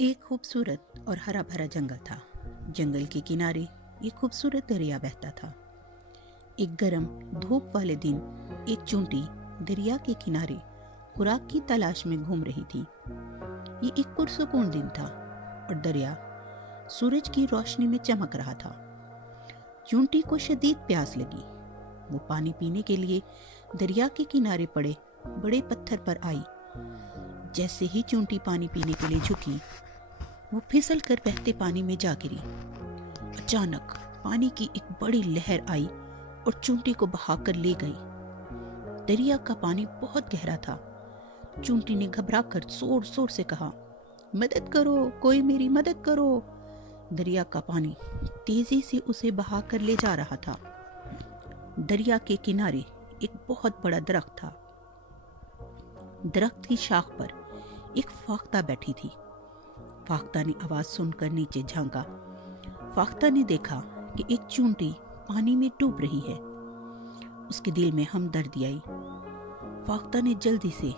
एक खूबसूरत और हरा भरा जंगल था। जंगल के किनारे एक खूबसूरत दरिया बहता था। एक गर्म धूप वाले दिन एक चूंटी दरिया के किनारे खुराक की तलाश में घूम रही थी। ये एक पुरसुकून दिन था और दरिया सूरज की रोशनी में चमक रहा था। चूंटी को शदीद प्यास लगी। वो पानी पीने के लिए दरिया के किनारे पड़े बड़े पत्थर पर आई। जैसे ही चूंटी पानी पीने के लिए झुकी, वो फिसल कर बहते पानी में जा गिरी। अचानक पानी की एक बड़ी लहर आई और चूंटी को बहाकर ले गई। दरिया का पानी बहुत गहरा था। चूंटी ने घबराकर जोर जोर से कहा, मदद करो, कोई मेरी मदद करो। दरिया का पानी तेजी से उसे बहाकर ले जा रहा था। दरिया के किनारे एक बहुत बड़ा दरख्त था। दरख्त की शाख पर एक फाख्ता बैठी थी। फाख्ता ने आवाज सुनकर नीचे झांका। फाख्ता ने देखा कि एक चूंटी पानी में डूब रही है। उसके दिल में हमदर्दी आई। फाख्ता ने जल्दी से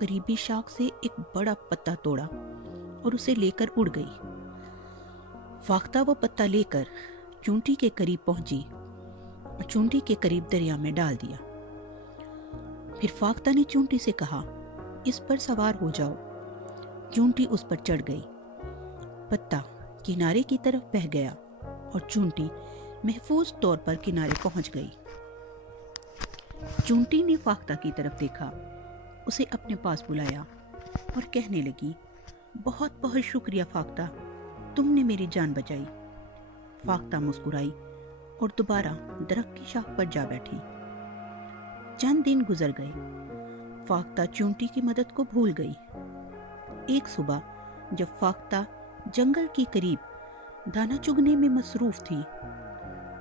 करीबी शाख से एक बड़ा पत्ता तोड़ा और उसे लेकर उड़ गई। फाख्ता वो पत्ता लेकर चूंटी के करीब पहुंची और चूंटी के करीब दरिया में डाल दिया। फिर फाख्ता ने चूंटी से कहा, इस पर सवार हो जाओ। चूंटी उस पर चढ़ गई। पत्ता किनारे की तरफ बह गया और चूंटी महफूज तौर पर किनारे पहुंच गई। चूंटी ने फाख्ता की तरफ देखा, उसे अपने पास बुलाया और कहने लगी, बहुत बहुत शुक्रिया फाख्ता, तुमने मेरी जान बचाई। फाख्ता मुस्कुराई और दोबारा दरख्त की शाख पर जा बैठी। चंद दिन गुजर गए। फाख्ता चूंटी की मदद को भूल गई। एक सुबह जब फाख्ता जंगल के करीब दाना चुगने में मसरूफ थी,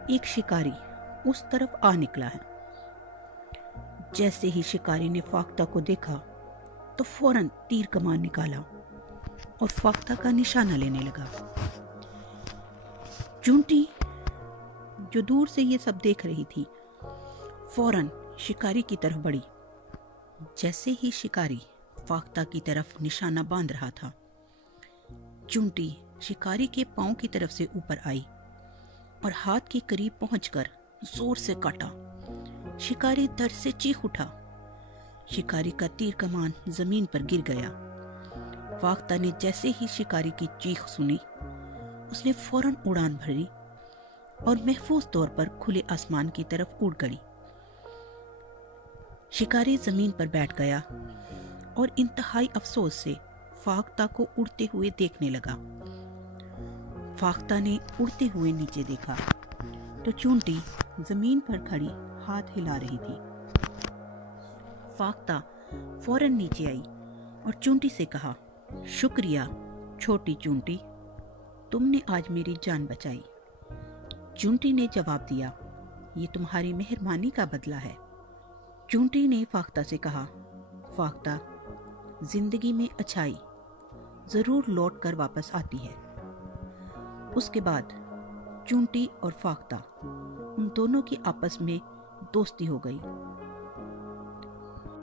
एक शिकारी उस तरफ आ निकला है। जैसे ही शिकारी ने फाख्ता को देखा तो फौरन तीर कमान निकाला और फाख्ता का निशाना लेने लगा। चूंटी जो दूर से ये सब देख रही थी, फौरन शिकारी की तरफ बढ़ी। जैसे ही शिकारी फाख्ता की तरफ निशाना बांध रहा था, चूंटी शिकारी के पांव की तरफ से ऊपर आई और हाथ के करीब पहुंचकर जोर से काटा। शिकारी दर्द से चीख उठा। शिकारी का तीर कमान जमीन पर गिर गया। फाख्ता ने जैसे ही शिकारी की चीख सुनी, उसने फौरन उड़ान भरी और महफूज तौर पर खुले आसमान की तरफ उड़ गई। शिकारी जमीन पर बैठ गया और इंतहाई अफसोस से फाख्ता को उड़ते हुए देखने लगा। फाख्ता ने उड़ते हुए नीचे देखा तो चूंटी जमीन पर खड़ी हाथ हिला रही थी। फाख्ता फौरन नीचे आई और चूंटी से कहा, शुक्रिया छोटी चूंटी, तुमने आज मेरी जान बचाई। चूंटी ने जवाब दिया, ये तुम्हारी मेहरबानी का बदला है। चूंटी ने फाख्ता से कहा, फाख्ता, जिंदगी में अच्छाई जरूर लौट कर वापस आती है। उसके बाद चूंटी और फाख्ता उन दोनों की आपस में दोस्ती हो गई।